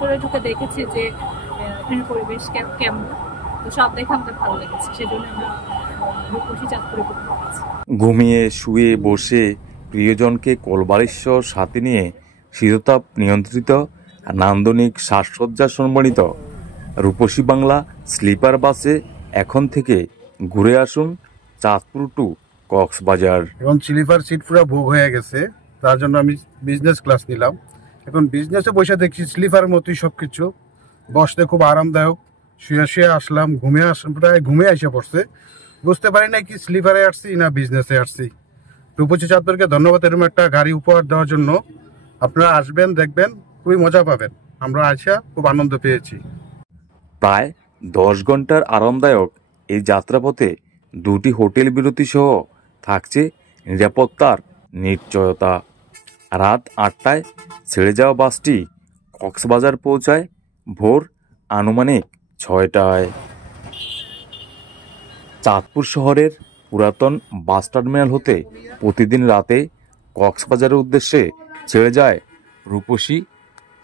ভিতরে ঢুকে দেখেছি যে এখানে পরিবেশ কেমন, তো সব দেখে আমাদের ভালো লেগেছে, সেজন্য আমরা রূপসী চাঁদপুরে ঘুরতে। ঘুমিয়ে শুয়ে বসে প্রিয়জনকে কোলবালিশ সাথে নিয়ে শীততাপ নিয়ন্ত্রিত নান্দনিক সাজসজ্জা সম্বলিত রূপসী বাংলা স্লিপার বাসে এখন থেকে ঘুরে আসুন চাঁদপুর টু কক্সবাজার। এখন স্লিপার সিট পুরো বুক হয়ে গেছে, তার জন্য আমি বিজনেস ক্লাস নিলাম। এখন বিজনেসে বসে দেখছি স্লিপার মতোই সবকিছু, বসতে খুব আরামদায়ক। শুয়ে শুয়ে আসলাম, প্রায় ঘুমে এসে পড়ছে, বুঝতে পারি না কি স্লিপারে আসছি না বিজনেসে আসছি। রূপসী চাঁদপুরকে ধন্যবাদ এরকম একটা গাড়ি উপহার দেওয়ার জন্য। আপনারা আসবেন, দেখবেন, খুবই মজা পাবেন। আমরা আসা খুব আনন্দ পেয়েছি। প্রায় 10 ঘন্টার আরামদায়ক এই যাত্রাপথে 2টি হোটেল বিরতি সহ থাকছে নিরাপত্তার নিশ্চয়তা। রাত 8টায় ছেড়ে যাওয়া বাসটি কক্সবাজার পৌঁছায় ভোর আনুমানিক 6টায়। চাঁদপুর শহরের পুরাতন বাস টার্মিনাল হতে প্রতিদিন রাতে কক্সবাজারের উদ্দেশ্যে ছেড়ে যায় রূপসী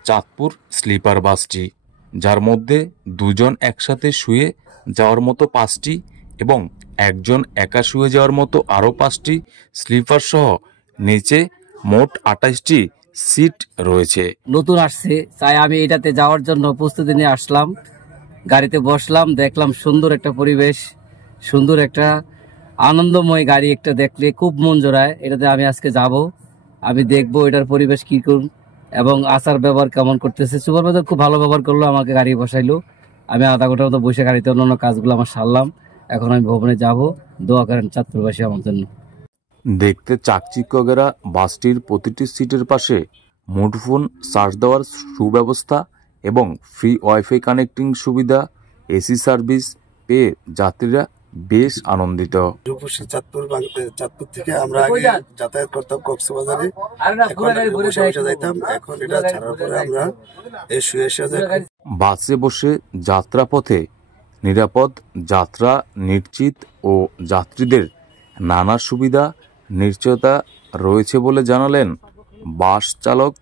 চাঁদপুর স্লিপার বাসটি, যার মধ্যে 2 জন একসাথে শুয়ে যাওয়ার মতো 5টি এবং 1 জন একা শুয়ে যাওয়ার মতো আরও 5টি স্লিপার সহ নিচে মোট 28টি সিট রয়েছে। নতুন আসছে তাই আমি এটাতে যাওয়ার জন্য প্রস্তুতি নিয়ে আসলাম। গাড়িতে বসলাম, দেখলাম সুন্দর একটা পরিবেশ, সুন্দর একটা আনন্দময় গাড়ি, একটা দেখলে খুব মন জোড়ায়। এটাতে আমি আজকে যাব, আমি দেখবো এটার পরিবেশ কি করুন এবং আচার ব্যবহার কেমন করতেছে। সুপারভাইজার খুব ভালো ব্যবহার করলো, আমাকে গাড়ি বসাইলো। আমি আধা ঘন্টার মতো বসে গাড়িতে অন্যান্য কাজগুলো আমার সারলাম। এখন আমি ভবনে যাব, দোয়া করেন চাঁদপুরবাসী আমার জন্য। দেখতে চাকচিক্যগেরা বাসটির প্রতিটি সিটের পাশে মুঠোফোন চার্জ দেওয়ার সুব্যবস্থা এবং ফ্রি ওয়াইফাই কানেক্টিং সুবিধা, এসি সার্ভিস পেয়ে যাত্রীরা বেশ আনন্দিত। রূপসী চাঁদপুর থেকে আমরা আগে যাতায়াত করতাম কক্সবাজারে, যাইতাম। এখন এটা ছাড়ার পরে আমরা বাসে বসে যাত্রাপথে নিরাপদ যাত্রা নিশ্চিত ও যাত্রীদের নানা সুবিধা নিশ্চয়তা রয়েছে বলে জানালেন বাস চালক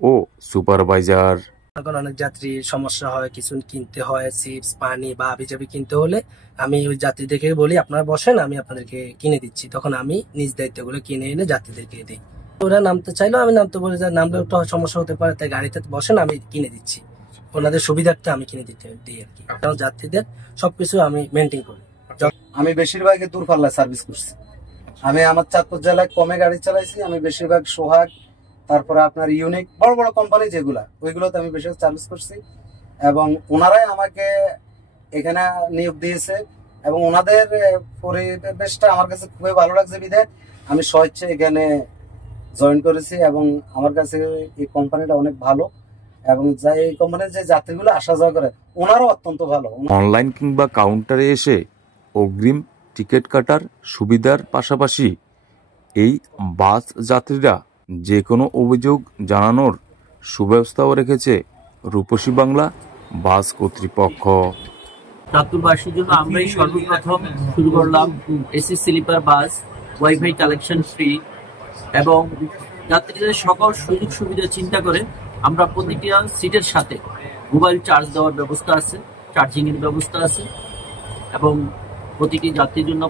ও সুপারভাইজার। এখন অনেক যাত্রীর সমস্যা হয়, কিছু কিনতে হয়, চিপস, পানি বা আবিজাবি কিনতে হলে আমি ওই যাত্রীদেরকে বলি আপনারা বসেন, আমি আপনাদেরকে কিনে দিচ্ছি। তখন আমি নিজ দায়িত্বগুলো কিনে এনে যাত্রীদেরকে দিই। ওরা নামতে চাইলেও আমি নামতে বলি, যে নামলে একটু সমস্যা হতে পারে, তাই গাড়িতে বসেন, আমি কিনে দিচ্ছি। ওনাদের সুবিধার্থে আমি কিনে দিতে দিই আর কি, কারণ যাত্রীদের সবকিছু আমি মেনটেন করি। আমি বেশিরভাগই দূরপাল্লা সার্ভিস করছি। আমি আমার চাঁদপুর জেলায় কমে গাড়ি চালাইছি। আমি বেশিরভাগ সোহাগ, তারপরে আপনার ইউনিক, বড় বড় কোম্পানি যেগুলা, ওইগুলোতে আমি বেশি সার্ভিস করছি এবং ওনারাই আমাকে এখানে নিয়োগ দিয়েছে এবং ওনাদের পরিবেশটা আমার কাছে খুবই ভালো লাগছে বিধায় আমি স্বেচ্ছায় এখানে জয়েন করেছি এবং আমার কাছে এই কোম্পানিটা অনেক ভালো এবং এই কোম্পানির যে যাত্রীগুলো আসা যাওয়া করে ওনারাও অত্যন্ত ভালো। অনলাইন কিংবা কাউন্টারে এসে অগ্রিম টিকিট কাটার সুবিধার পাশাপাশি এই বাস যাত্রীরা যে কোনো অভিযোগ জানানোর সুব্যবস্থাও রেখেছে রূপসী বাংলা বাস কর্তৃপক্ষ। চাঁদপুরবাসীর জন্য আমরাই সর্বপ্রথম শুরু করলাম AC sleeper bus, WiFi collection free এবং যাত্রীদের সকল সুযোগ সুবিধা চিন্তা করে আমরা প্রতিটি সিটের সাথে মোবাইল চার্জ দেওয়ার ব্যবস্থা আছে, চার্জিং এর ব্যবস্থা আছে এবং প্রতিটি যাত্রীর জন্য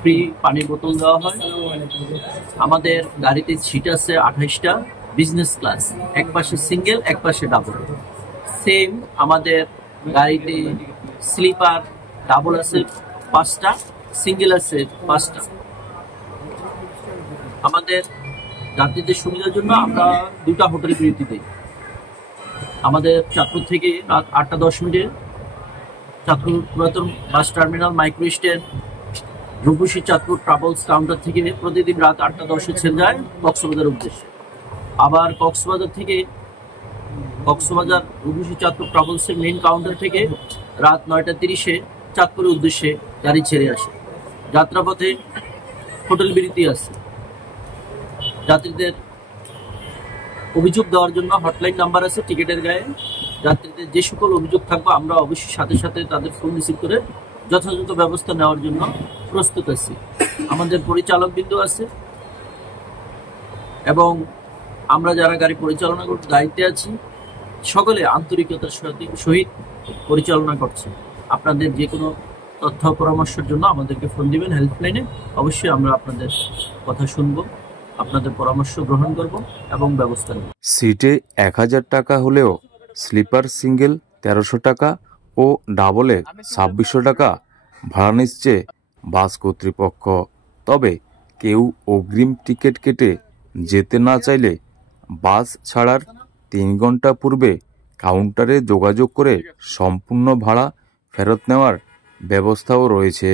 ফ্রি পানির বোতল দেওয়া হয়। আমাদের গাড়িতে সিট আছে 28টা, বিজনেস ক্লাস, এক পাশে সিঙ্গেল এক পাশে ডাবল। সেম আমাদের গাড়িতে স্লিপার ডাবল আছে 5টা, সিঙ্গেল আছে 5টা। আমাদের যাত্রীদের সুবিধার জন্য আমরা 2টা হোটেল বিরতি দিই। আমাদের চাঁদপুর থেকে রাত 8:10 চাঁদপুর পুরাতন বাস টার্মিনাল মাইক্রো স্ট্যান্ড রূপসী চাঁদপুর ট্রাভেলস কাউন্টার থেকে প্রতিদিন রাত 8:10 ছেড়ে যায় কক্সবাজার উদ্দেশ্যে। আবার কক্সবাজার থেকে কক্সবাজার রূপসী চাঁদপুর ট্রাভেলসের মেইন কাউন্টার থেকে রাত 9:30 চাঁদপুরের উদ্দেশ্যে গাড়ি ছেড়ে আসে। যাত্রাপথে হোটেল বিরতি আছে। যাত্রীদের অভিযোগ দেওয়ার জন্য হটলাইন নাম্বার আছে টিকিটের গায়ে। যাত্রীদের যে সকল অভিযোগ থাকবে আমরা অবশ্যই সাথে সাথে তাদের ফোন রিসিভ করে যথাযথ ব্যবস্থা নেওয়ার জন্য প্রস্তুত আছি। আমাদের পরিচালক বিন্দু আছে এবং আমরা যারা গাড়ি পরিচালনা করতে দায়িত্বে আছি সকলে আন্তরিকতার সহিত পরিচালনা করছে। আপনাদের যে কোনো তথ্য পরামর্শের জন্য আমাদেরকে ফোন দিবেন হেল্পলাইনে, অবশ্যই আমরা আপনাদের কথা শুনবো, আপনাদের পরামর্শ গ্রহণ করব এবং ব্যবস্থা নেব। সিটে 1000 টাকা হলেও স্লিপার সিঙ্গেল 1300 টাকা ও ডাবলে 2600 টাকা ভাড়া নিচ্ছে বাস কর্তৃপক্ষ। তবে কেউ অগ্রিম টিকিট কেটে যেতে না চাইলে বাস ছাড়ার 3 ঘন্টা পূর্বে কাউন্টারে যোগাযোগ করে সম্পূর্ণ ভাড়া ফেরত নেওয়ার ব্যবস্থাও রয়েছে।